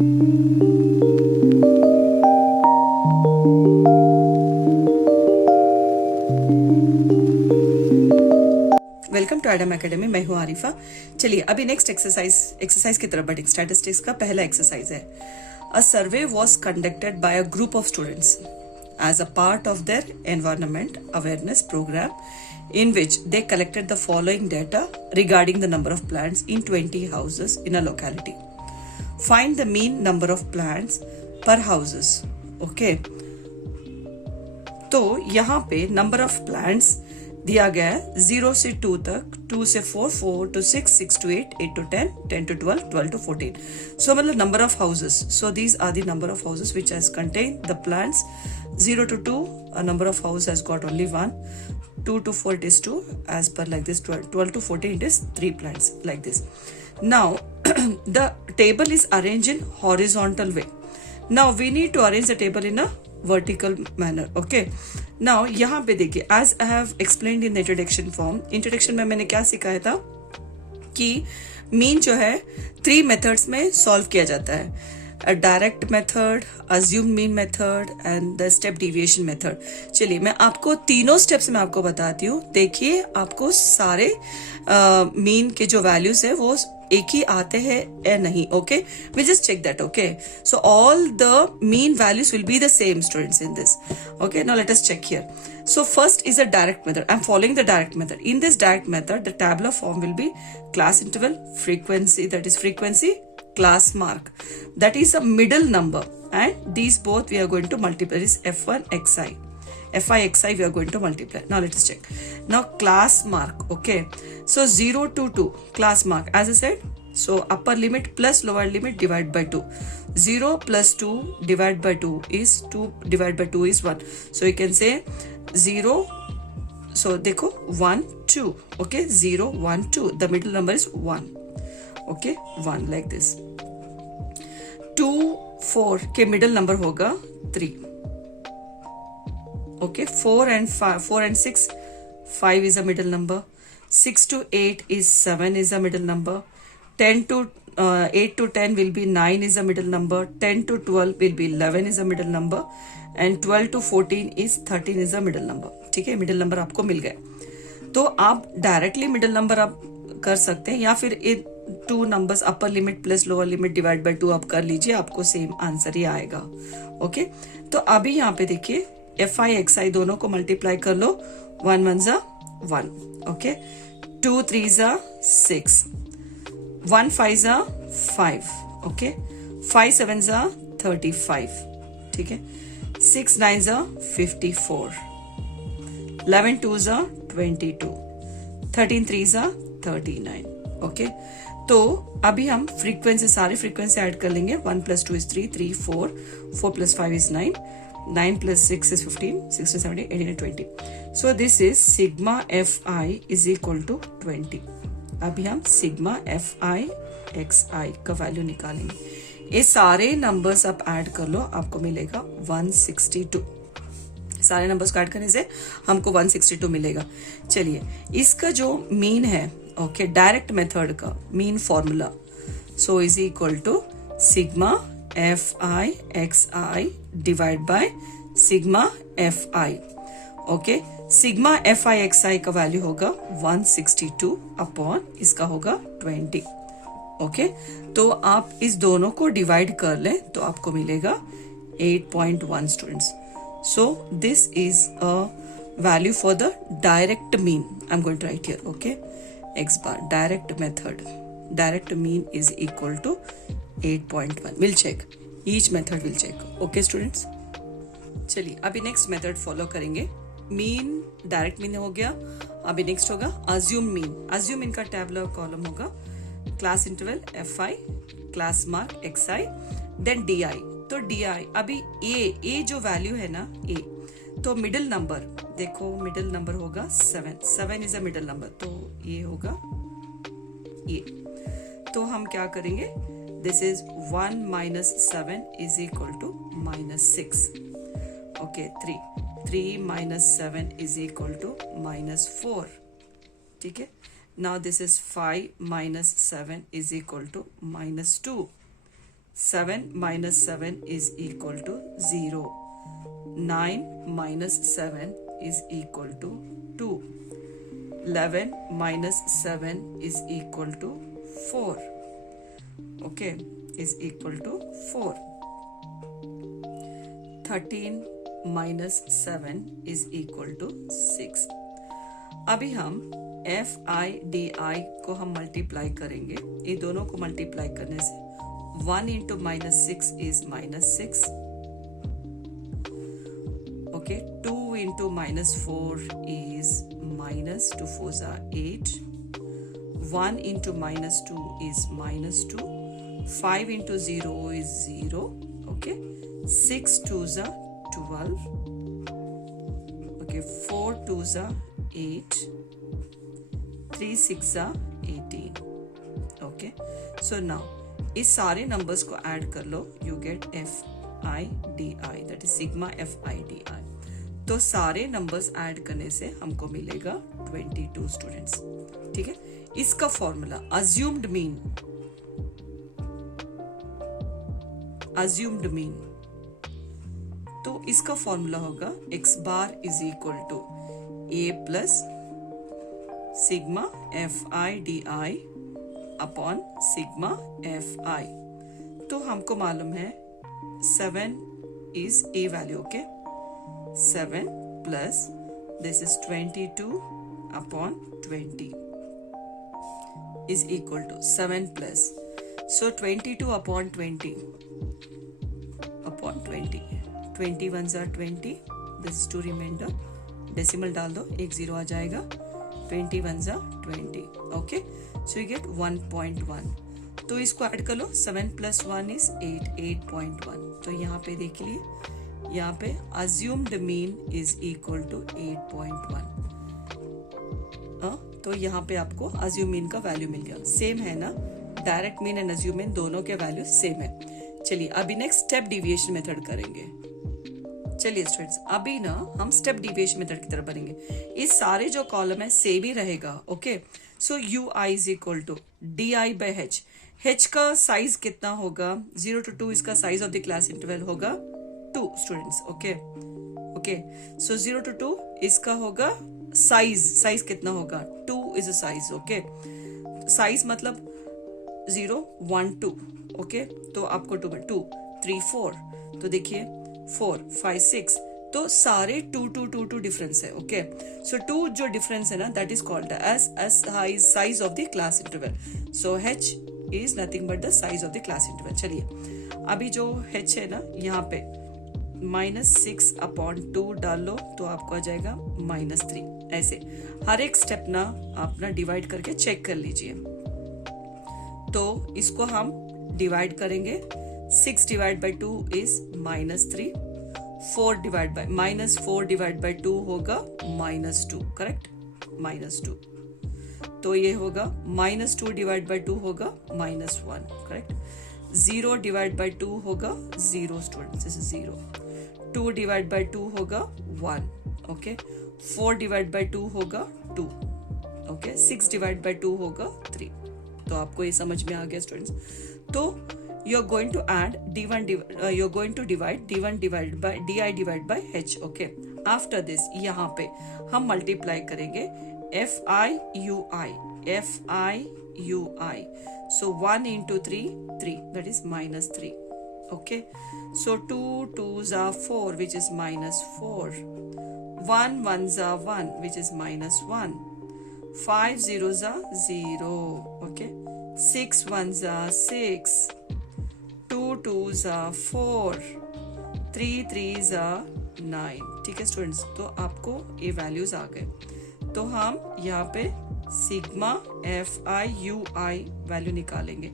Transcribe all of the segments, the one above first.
Welcome to Adam academy, मैं हूं आरिफा। चलिए अभी नेक्स्ट एक्सरसाइज की तरफ बढ़ेंगे। स्टैटिस्टिक्स का पहला एक्सरसाइज है। A survey was conducted by a group of students as a part of their environment awareness program, in which they collected the following data regarding the number of plants in 20 houses in a locality. Find the mean number of plants per houses. Okay, तो यहाँ पे number of plants दिया गया है 0 से 2 तक, 2 से 4, 4 to 6, 6 to 8, 8 to 10, 10 to 12, 12 to 14. So मतलब number of houses. So these are the number of houses which has contained the plants. 0 to 2, a number of house has got only 1. 2 to 4 it is 2, as per like this. 12 to 14 it is 3 plants like this. Now the table is arranged in horizontal way. Now we need to arrange the table in a vertical manner. Okay, now यहाँ पे देखिए, as I have explained in the introduction form, introduction में मैंने क्या सिखाया था कि mean जो है 3 मेथड्स में सॉल्व किया जाता है। A direct method, assumed mean method and the step deviation method. चलिए मैं आपको तीनों स्टेप्स में आपको बताती हूँ। देखिए आपको सारे मीन के जो वैल्यूज है वो एक ही आते हैं या नहीं। Okay, we just check that. Okay, so all the mean values will be the same students in this. Okay, now let us check here. So first is a direct method. I'm following the direct method. In this direct method, the tabular form will be class interval, frequency, that is frequency, class mark, that is a middle number, and these both we are going to multiply. This is f1 xi, fi xi we are going to multiply. Now let us check. Now class mark. Okay, so 0 to 2 class mark, as I said. So upper limit plus lower limit divide by 2. 0 plus 2 divide by 2 is 2 divided by 2 is 1. So you can say 0. So देखो 1 2. Okay, 0 1 2. The middle number is 1. Okay, 1 like this. 2 4 के middle number होगा 3. Okay, 4 and 6, 5 is a middle number. 6 to 8 is 7 is a middle number. 10 to 8 to 10 will be 9 is a middle number. 10 to 12 will be 11 is a middle number. And 12 to 14 is 13 is a middle number. ठीक है, middle number आपको मिल गए। तो आप directly middle number आप कर सकते हैं, या फिर 2 numbers upper limit plus lower limit divide by 2 आप कर लीजिए, आपको सेम आंसर ही आएगा। ओके, तो अभी यहाँ पे देखिए एफ आई एक्स आई दोनों को मल्टीप्लाई कर लो। 1 1 जा 1, ओके, 2 3 जा 6, 1 5 जा 5, ओके, 5 7 जा 35, ठीक है, 6 9 जा 54, 11 2 जा 22, 13 3 जा 39। ओके, तो अभी हम फ्रीक्वेंसी, सारे फ्रीक्वेंसी ऐड कर लेंगे। 1 + 2 is 3, 3 4, 4 + 5 is 9, 9 + 6 is 15, 16 17 18 20। So this is sigma fi is equal to 20। अभी हम सिग्मा fi xi का वैल्यू निकालेंगे। ये सारे नंबर्स आप ऐड कर लो, आपको मिलेगा 162। सारे नंबर्स को ऐड करने से हमको 162 मिलेगा। चलिए इसका जो मीन है, ओके, डायरेक्ट मेथड का mean formula, so is equal to sigma fi xi divide by sigma fi। Okay, sigma fi xi का वैल्यू होगा 162 अपॉन इसका होगा 20। ओके, तो आप इस दोनों को डिवाइड कर लें तो आपको मिलेगा 8.1 students. So this is a value for the direct mean. I'm going to write here, okay, x bar, direct method, direct mean is equal to 8.1. We'll check, each method will check. Okay students, चलिए अभी next method follow करेंगे। Mean, direct mean हो गया, अभी next होगा assume mean. Assume mean का tabular column होगा class interval fi, class mark xi, then di। तो डी आई, अभी ए जो वैल्यू है ना ए, तो मिडिल नंबर देखो, मिडिल नंबर होगा 7, 7 इज अ मिडिल नंबर, तो ये होगा ये। तो हम क्या करेंगे, this is 1 - 7 is equal to -6। Okay, 3 - 7 is equal to -4। ठीक है, now this is 5 - 7 is equal to -2। 7 minus 7 is equal to 0. 9 minus 7 is equal to 2. 11 minus 7 is equal to 4. Okay, is equal to 4. 13 minus 7 is equal to 6. अभी हम FI/DI को हम multiply करेंगे. ये दोनों को मल्टीप्लाई करने से 1 into minus 6 is minus 6. Okay, 2 into minus 4 is minus 2 4s are 8. 1 into minus 2 is minus 2. 5 into 0 is 0. Okay, 6 2s are 12. Okay, 4 2s are 8. 3 6 are 18. Okay, so now इस सारे नंबर्स को ऐड कर लो, you get FI/DI, that is sigma FI/DI. तो सारे numbers add करने से हमको मिलेगा 22 स्टूडेंट्स. ठीक है, इसका फॉर्मूला अज्यूम्ड मीन, तो इसका फॉर्मूला होगा x bar is equal to a plus sigma FI/DI upon sigma FI. तो हमको मालूम है 7 is A value. Okay, 7 plus this is 22 upon 20 is equal to 7 plus, so 22 upon 20 upon 20 1s are 20. This is to reminder, decimal डाल दो, एक zero आ जाएगा. 20 1s are 20. Okay, so you get 1.1. तो इसको ऐड कर लो, 7 प्लस 1 इज 8.1. तो यहाँ पे देख लिए, यहाँ पे assumed mean is equal to 8.1. तो यहाँ पे आपको अज्यूम मीन का वैल्यू मिल गया. सेम है ना, direct mean and assume mean दोनों के वैल्यू सेम है. चलिए अभी नेक्स्ट स्टेप डिविएशन मेथड करेंगे. चलिए स्टूडेंट्स, अभी ना हम स्टेप डिविएशन मेथड की तरफ बढ़ेंगे. इस सारे जो कॉलम है सेम ही रहेगा. Okay, so UI is equal to DI by H. H का साइज कितना होगा? 0 to 2 इसका size of the class interval होगा 2 स्टूडेंट्स. ओके, सो 0 to 2 इसका होगा साइज कितना होगा? 2 is a size. Okay, size मतलब 0 1 2. ओके, तो आपको 2 3 4, तो देखिए 4 5 6, तो सारे 2 2 2 2 डिफरेंस है. ओके, सो 2 जो डिफरेंस है ना, that is called as size of the class interval. So H is nothing but the size of the class interval. चलिए अभी जो H है ना, यहाँ पे -6 अपॉन 2 डाल लो तो आपको आ जाएगा -3. ऐसे हर एक स्टेप ना आप ना डिवाइड करके चेक कर लीजिए. तो इसको हम डिवाइड करेंगे. 6 divide by 2 is -3. 4 divide by 2 होगा -2. करेक्ट, -2. तो ये होगा -2 डिवाइड बाय 2 होगा -1. करेक्ट. 0 डिवाइड बाय 2 होगा 0 students, this is 0. 2 divide by 2 होगा 1. ओके, 4 डिवाइड बाय 2 होगा 2. ओके, 6 डिवाइड बाय 2 होगा 3. तो आपको ये समझ में आ गया स्टूडेंट्स. तो you're going to add you're going to divide D1 divided by DI divided by H. Okay, after this यहाँ पे हम मल्टीप्लाई करेंगे FI/UI. So 1 into 3 that is -3. Okay, so 2 2s are 4 which is -4. 1 1s are 1 which is -1. 5 0s are 0. Okay, 6 1s are 6. 2 2s are 4. 3 3s are 9. ठीक है students, तो आपको ये values आ गए. तो हम यहाँ पे सिग्मा FI/UI वैल्यू निकालेंगे.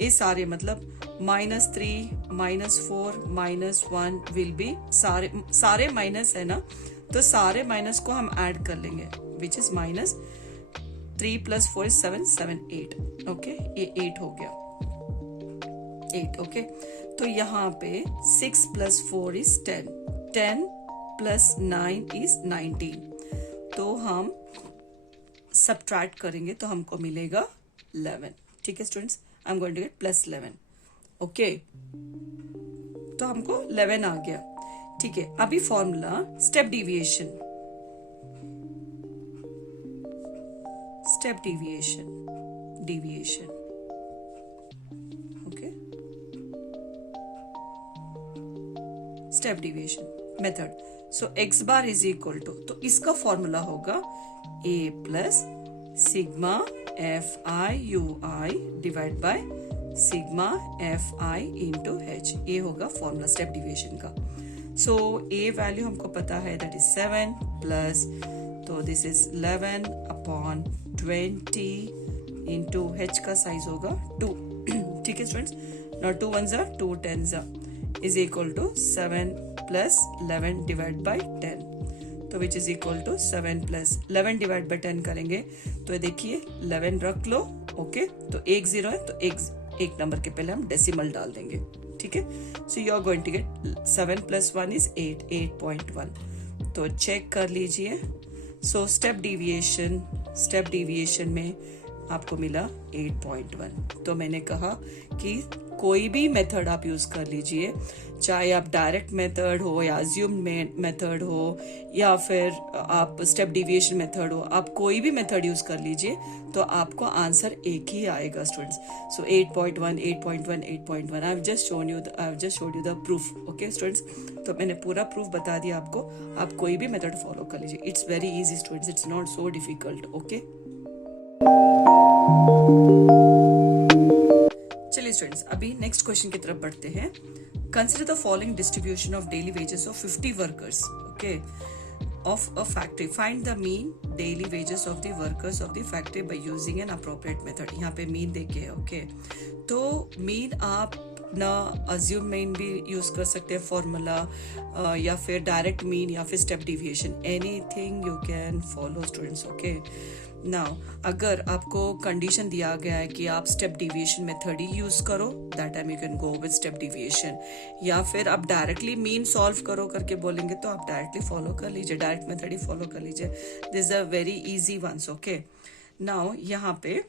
ये सारे मतलब -3 -4 -1 विल बी सारे माइनस है ना, तो सारे माइनस को हम ऐड कर लेंगे, विच इज -3 + 4 is 7 7 8. ओके, ये 8 हो गया. 8. ओके, तो यहाँ पे 6 + 4 is 10. 10 + 9 is 19. तो हम सब्ट्रैक्ट करेंगे तो हमको मिलेगा 11. ठीक है students, I am going to get +11. Okay, तो हमको 11 आ गया। ठीक है, अभी formula step deviation, step deviation, deviation, okay, step deviation method. So x bar is equal to, तो इसका फॉर्मूला होगा A plus sigma F I U I divide by sigma F I into H. ये होगा formula step deviation का। सो ए value हमको पता है, that is 7 plus, तो this is 11 upon 20 into H का साइज होगा 2। ठीक है students, now 2 1s are 2 10s are is equal to 7 plus 11 divided by 10, तो which is equal to 7 plus 11 divide by 10 करेंगे तो देखिए 11 रख लो। ओके, तो एक 0 है तो एक नंबर के पहले हम डेसिमल डाल देंगे। ठीक है, so you are going to get 7 plus 1 is 8, 8.1। तो चेक कर लीजिए। सो स्टेप डिविएशन में आपको मिला 8.1। तो मैंने कहा कि कोई भी मेथड आप यूज कर लीजिए, चाहे आप डायरेक्ट मेथड हो या अज्यूम्ड मेथड हो या फिर आप स्टेप डिविएशन मेथड हो, आप कोई भी मेथड यूज कर लीजिए तो आपको आंसर एक ही आएगा students. So 8.1 8.1 8.1 I have just showed you the proof. Okay students, तो मैंने पूरा प्रूफ बता दिया आपको, आप कोई भी मेथड फॉलो कर लीजिए। It's very easy students, it's not so difficult. Okay, चलिए स्टूडेंट्स अभी नेक्स्ट क्वेश्चन की तरफ बढ़ते हैं। Consider the following distribution of daily wages of 50 workers, okay, of a factory. Find the mean daily wages of the workers of the factory by using an appropriate method. यहाँ पे mean देके है। Okay, तो mean आप ना assume mean भी use कर सकते हैं फॉर्मूला, या फिर डायरेक्ट मीन या फिर step deviation, anything you can follow students. Okay, now अगर आपको कंडीशन दिया गया है कि आप स्टेप डिविएशन मेथड ही यूज करो, that time you can go with step deviation, या फिर आप डायरेक्टली मीन सॉल्व करो करके बोलेंगे तो आप डायरेक्टली फॉलो कर लीजिए, डायरेक्ट मेथड ही फॉलो कर लीजिए। This are very easy ones. Okay, now यहाँ पे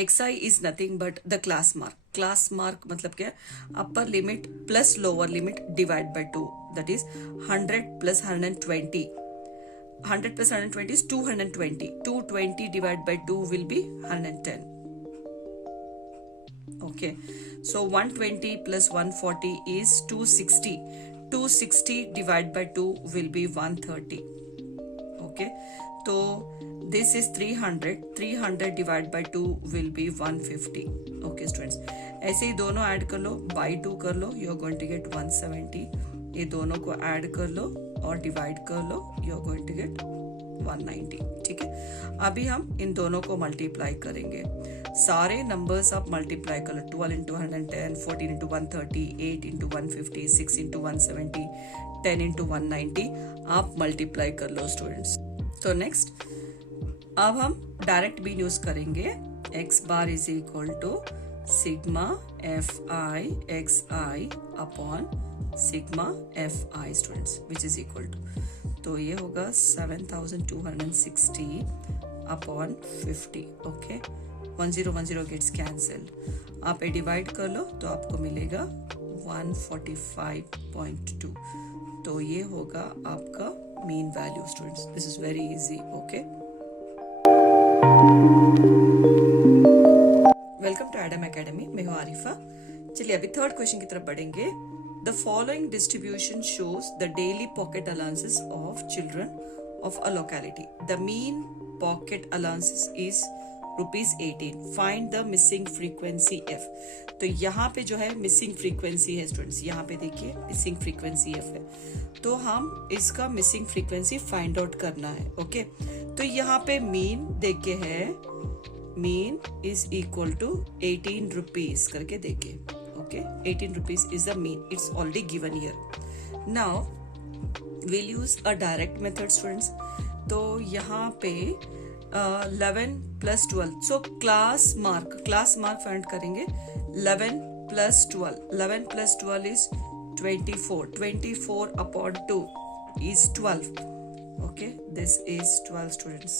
xi is nothing but the class mark. Class mark मतलब क्या, upper limit plus lower limit divide by 2, that is 100 plus 120. 100 plus 120 is 220. 220 divided by 2 will be 110. Okay, so 120 plus 140 is 260. 260 divided by 2 will be 130. Okay, so this is 300. 300 divided by 2 will be 150. Okay students, ऐसे ही दोनों add कर लो, by 2 कर लो, you are going to get 170. ये दोनों को add कर लो और divide कर लो, you are going to get 190. ठीक है, अभी हम इन दोनों को मल्टीप्लाई करेंगे। सारे नंबर्स आप मल्टीप्लाई कर लो, 12 into 110, 14 into 130, 8 into 150, 6 into 170, 10 into 190, आप मल्टीप्लाई कर लो स्टूडेंट्स। तो नेक्स्ट अब हम डायरेक्ट बीन यूज करेंगे। X bar is equal to sigma F I X I upon sigma F I students, which is equal to, तो ये होगा 7260 अपॉन 50. ओके, 1010 गेट्स कैंसिल, आप ये डिवाइड कर लो तो आपको मिलेगा 145.2. तो ये होगा आपका mean value students. This is very easy. Okay, welcome to Adam academy, मैं हूँ आरिफा। चलिए अभी थर्ड क्वेश्चन की तरफ बढ़ेंगे। The following distribution shows the daily pocket allowances of children of a locality. The mean pocket allowances is ₹18. Find the missing frequency F. तो यहाँ पे जो है मिसिंग फ्रीक्वेंसी है स्टूडेंट्स, यहाँ पे देखिए मिसिंग फ्रीक्वेंसी F है, तो हम इसका मिसिंग फ्रीक्वेंसी फाइंड आउट करना है। ओके, तो यहाँ पे मीन देखे है, mean is equal to 18 rupees करके देखिए। Okay, 18 rupees is the mean. It's already given here. Now we'll use a direct method students. तो यहाँ पे 11 plus 12. So class mark find करेंगे। 11 plus 12. 11 plus 12 is 24. 24 upon 2 is 12. Okay, this is 12 students.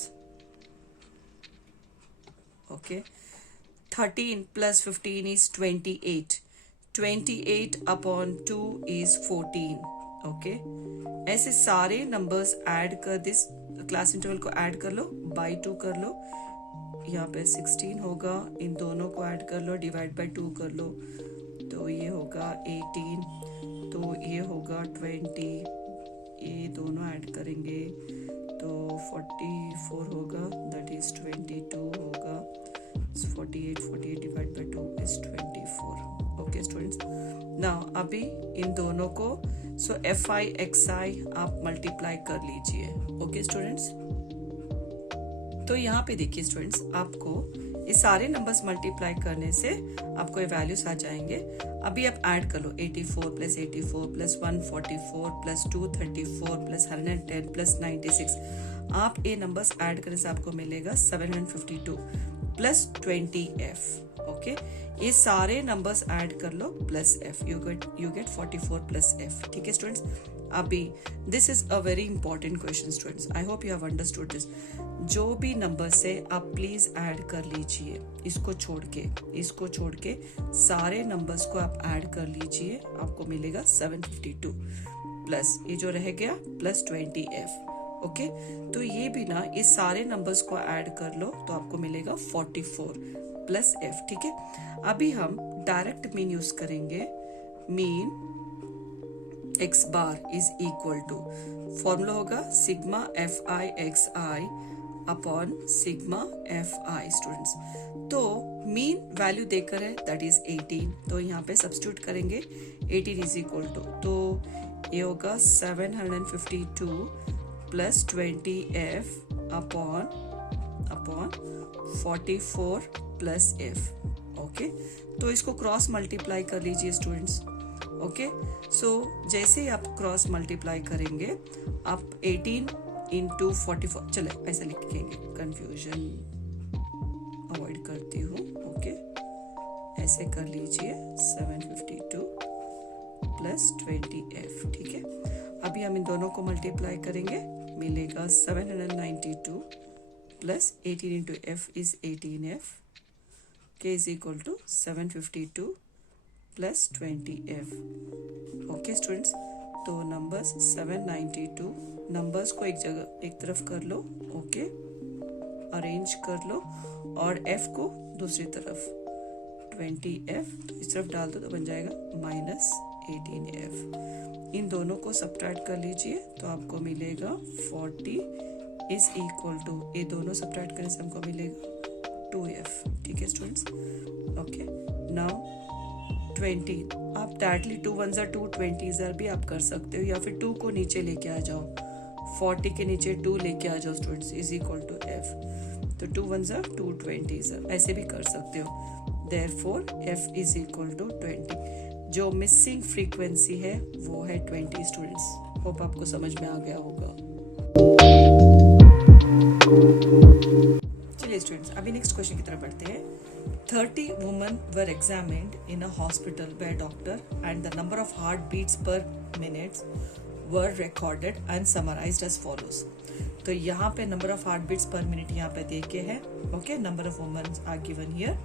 Okay, 13 plus 15 is 28. 28/2 is 14. Okay, ऐसे सारे numbers add कर, this class interval को add कर लो, by 2 कर लो, यहाँ पे 16 होगा, इन दोनों को ऐड कर लो, डिवाइड बाई 2 कर लो, तो ये होगा 18, तो ये होगा 20, ये दोनों ऐड करेंगे तो 44 होगा, दैट इज 22 होगा, 48 divide by 2 is 24. Okay students, now अभी इन दोनों को सो FI XI आप मल्टीप्लाई कर लीजिए. ओके स्टूडेंट्स, तो यहाँ पे देखिए स्टूडेंट्स, आपको ये सारे नंबर्स मल्टीप्लाई करने से आपको ये वैल्यूज आ जाएंगे. अभी आप ऐड कर लो 84 plus 84 plus 144 plus 234 plus 110 plus 96. आप ये नंबर्स ऐड करने से आपको मिलेगा 752 प्लस 20F. ओके, ये सारे नंबर्स ऐड कर लो plus F, you get 44 plus F. ठीक है स्टूडेंट्स, अभी this is a very important question students, I hope you have understood this. जो भी नंबर से आप प्लीज ऐड कर लीजिए, इसको छोड़ के सारे नंबर्स को आप ऐड कर लीजिए, आपको मिलेगा 752 प्लस ये जो रह गया प्लस 20F. ओके, तो ये भी ना, ये सारे नंबर्स को ऐड कर लो तो आपको मिलेगा 44 प्लस F. ठीक है, अभी हम डायरेक्ट मीन यूज करेंगे. Mean x bar is equal to, formula होगा sigma FI XI upon sigma FI. Students, तो मीन वैल्यू देकर है दैट इज 18, तो यहाँ पे सब्स्टिट्यूट करेंगे 18 इज इक्वल टू, तो ये होगा 752 plus 20F upon 44 plus F. Okay, तो इसको क्रॉस मल्टीप्लाई कर लीजिए स्टूडेंट्स. ओके, सो जैसे ही आप क्रॉस मल्टीप्लाई करेंगे, आप 18 इंटू 44, चले ऐसा लिखेंगे, कंफ्यूजन अवॉइड करती हूँ. ओके, ऐसे कर लीजिए 752 प्लस 20F. ठीक है, अभी हम इन दोनों को मल्टीप्लाई करेंगे, मिलेगा 792 plus 18 into F is 18F. K is equal to 752 plus 20F. Okay students, तो नंबर्स 792 नंबर्स को एक तरफ कर लो. ओके, अरेंज कर लो, और F को दूसरी तरफ 20F तो इस तरफ डाल दो तो बन जाएगा माइनस 18F. इन दोनों को सब्ट्रैक्ट कर लीजिए तो आपको मिलेगा 40 इज इक्वल टू, ये दोनों सब्ट्रैक्ट करने से हमको मिलेगा 2F. ठीक है स्टूडेंट्स, ओके. नाउ 20, आप डायरेक्टली 2 1 2 20 भी आप कर सकते हो, या फिर 2 को नीचे लेके आ जाओ, 40 के नीचे 2 लेके आ जाओ students, is equal to F. तो 2 1 2 20 ऐसे भी कर सकते हो. Therefore F is equal to 20. जो मिसिंग फ्रीक्वेंसी है वो है 20 स्टूडेंट्स. होप आपको समझ में आ गया होगा. चलिए स्टूडेंट्स, अभी नेक्स्ट क्वेश्चन की तरफ बढ़ते हैं. 30 women were examined in a hospital by a doctor and the number of heartbeats per minute were recorded and summarized as follows. तो यहाँ पे number of heartbeats per minute यहाँ पे देखे हैं. Okay, number of women are given here.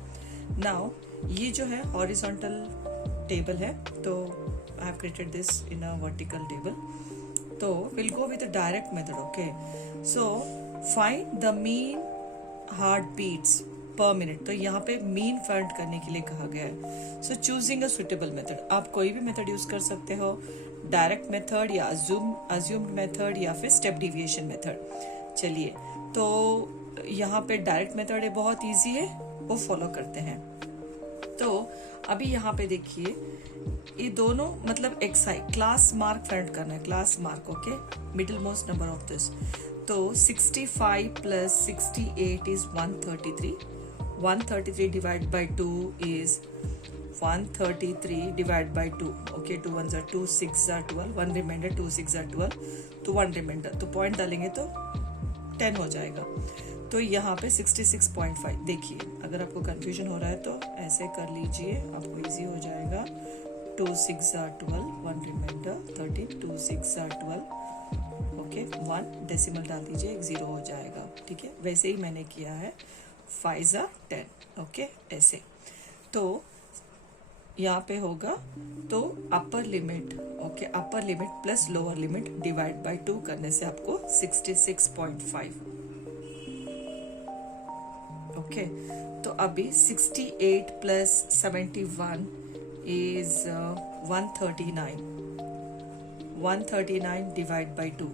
Now ये जो है horizontal table है, तो I have created this in a vertical table. तो we'll go with the direct method. Okay, so find the mean heart beats per minute. तो यहाँ पे mean find करने के लिए कहा गया है. So choosing a suitable method, आप कोई भी मेथड यूज कर सकते हो, डायरेक्ट मेथड या अज्यूम्ड मेथड या फिर स्टेप डिविएशन मेथड. चलिए, तो यहाँ पे डायरेक्ट मेथड है, बहुत इजी है, वो फॉलो करते हैं. तो अभी यहाँ पे देखिए, ये दोनों मतलब XI क्लास मार्क फाइंड करना है, class mark. Okay, middle most number of this. तो 65 plus 68 is 133. 133 divided by 2 is 133 divided by 2. Okay, 2 1s are 2, 6 are 12, 1 remainder, 2 6 are 12, तो 1 remainder, तो पॉइंट डालेंगे तो 10 हो जाएगा. तो यहाँ पे 66.5. देखिए, अगर आपको कंफ्यूजन हो रहा है तो ऐसे कर लीजिए, आपको इजी हो जाएगा. 2 6 are 12, 1 remainder 13, 2 6 are 12. Okay, 1 decimal डाल दीजिए, एक 0 हो जाएगा. ठीक है, वैसे ही मैंने किया है. 5 are 10. ओके, ऐसे. तो यहाँ पे होगा तो upper limit, okay, upper limit plus lower limit divide by 2 करने से आपको 66.5, ओके। तो अभी 68 प्लस 71 इज 139, 139 डिवाइड बाय 2,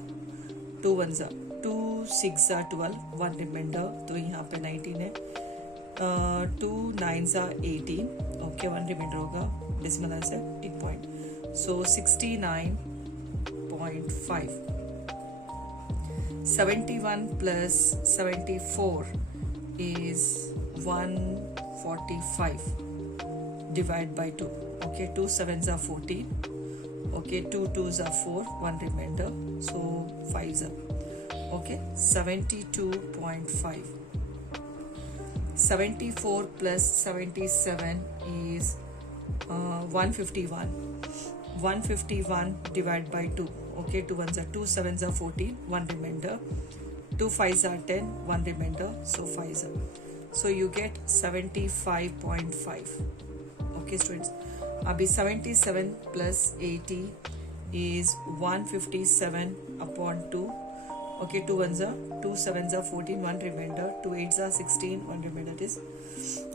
2 1 जा 2 6 जा 12, 1 रिमाइंडर, तो यहाँ पे 19 है, 2 9 जा 18, ओके, 1 रिमाइंडर होगा, decimal answer 8 point, so 69.5, 71 plus 74 is 145 divide by 2, okay, 2 7s are 14, okay, 2 2s are 4, 1 remainder, so 5s are, okay, 72.5, 74 plus 77 is 151, 151 divide by 2, okay, 2 1s are 2 7s are 14, 1 remainder, 2 5s are 10, 1 remainder, so 5s are, so you get 75.5, okay students. Abhi 77 plus 80 is 157 upon 2, okay, 2 1s are 2 7s are 14, 1 remainder, 2 8s are 16, 1 remainder is,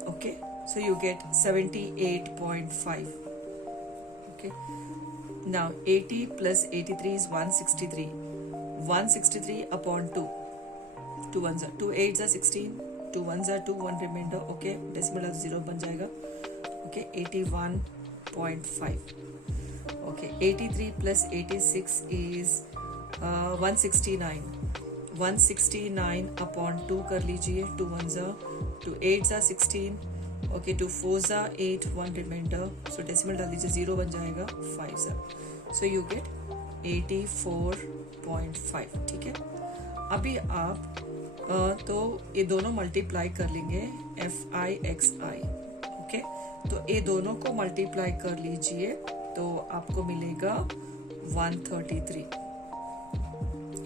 okay, so you get 78.5, okay. Now 80 plus 83 is 163, 163 upon 2, 2 1s are 2 8s are 16, 2 1s are 2, 1 remainder, okay, decimal of 0 बन जाएगा, okay, 81.5, okay, 83 plus 86 is 169, 169 upon 2 कर लीजिए, 2 1s are 2 8s are 16, okay, 2 4s are 8, 1 remainder, so decimal डाल लीजिए, 0 बन जाएगा, 5s are, so you get 84.5, ठीक है। अभी आप तो ये दोनों मल्टीप्लाई कर लेंगे FI/XI, ओके, तो ये दोनों को मल्टीप्लाई कर लीजिए तो आपको मिलेगा 133,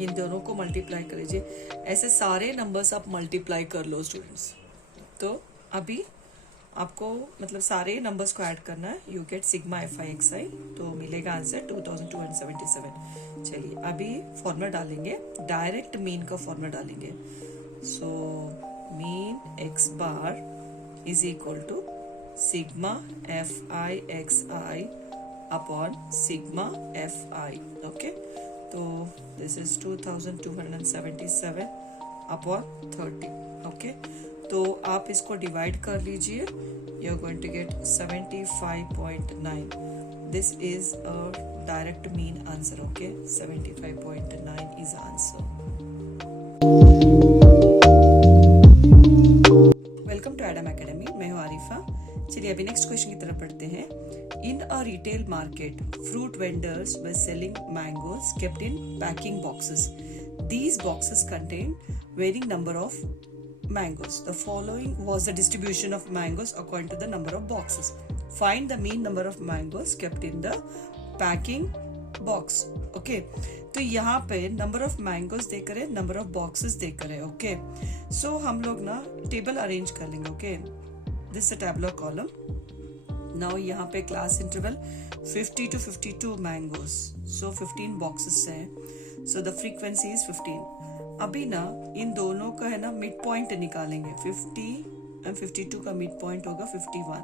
इन दोनों को मल्टीप्लाई कर लीजिए, ऐसे सारे नंबर्स आप मल्टीप्लाई कर लो स्टूडेंट्स। तो अभी आपको मतलब सारे नंबर्स को ऐड करना है, यू गेट सिग्मा FI/XI, तो मिलेगा आंसर 2277। चलिए अभी फॉर्मूला डालेंगे, डायरेक्ट मीन का फॉर्मूला डालेंगे, so mean x bar is equal to sigma FI/XI upon sigma FI, okay, तो दिस इज 2277 अपॉन 30, ओके, तो आप इसको डिवाइड कर लीजिए, you are going to get 75.9, this is a direct mean answer, okay, 75.9 is answer. Welcome to Adam academy, मैं हूँ आरिफा। चलिए अभी नेक्स्ट क्वेश्चन की तरफ पढ़ते हैं। In a retail market fruit vendors were selling mangoes kept in packing boxes, these boxes contain varying number of mangoes. The following was the distribution of mangoes according to the number of boxes. Find the mean number of mangoes kept in the packing box. Okay. तो यहाँ पे number of mangoes देकर है, number of boxes देकर है, okay. सो हम लोग ना टेबल अरेंज कर लेंगे, okay, this a tabular column. Now यहाँ पे class interval 50 to 52 mangoes, so 15 boxes हैं, सो द फ्रीक्वेंसी इज 15। अभी ना इन दोनों का है ना मिड पॉइंट निकालेंगे, 50 एंड 52 का मिड पॉइंट होगा 51,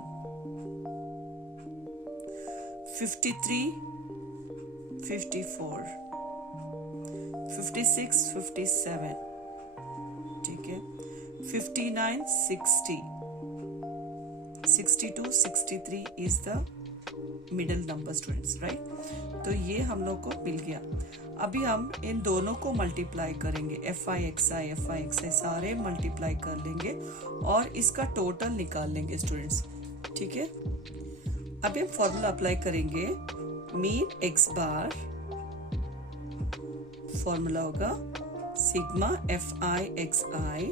53 54 56 57, ठीक है, 59 60 62 63 is the middle number students, right. तो ये हम लोग को मिल गया। अभी हम इन दोनों को मल्टीप्लाई करेंगे, FI/XI सारे मल्टीप्लाई कर लेंगे और इसका टोटल निकाल लेंगे स्टूडेंट्स, ठीक है। अभी हम फॉर्मूला अप्लाई करेंगे, मीन x बार, फॉर्मूला होगा sigma FI/XI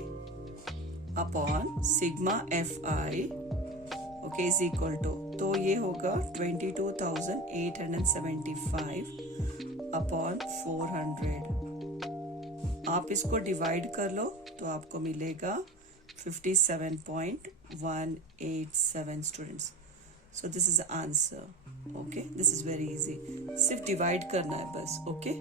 upon sigma FI, okay, is equal to, तो ये होगा 22,875 अपॉन 400। आप इसको डिवाइड कर लो तो आपको मिलेगा 57.187 students. So this is the answer. Okay, this is very easy. सिर्फ डिवाइड करना है बस. Okay.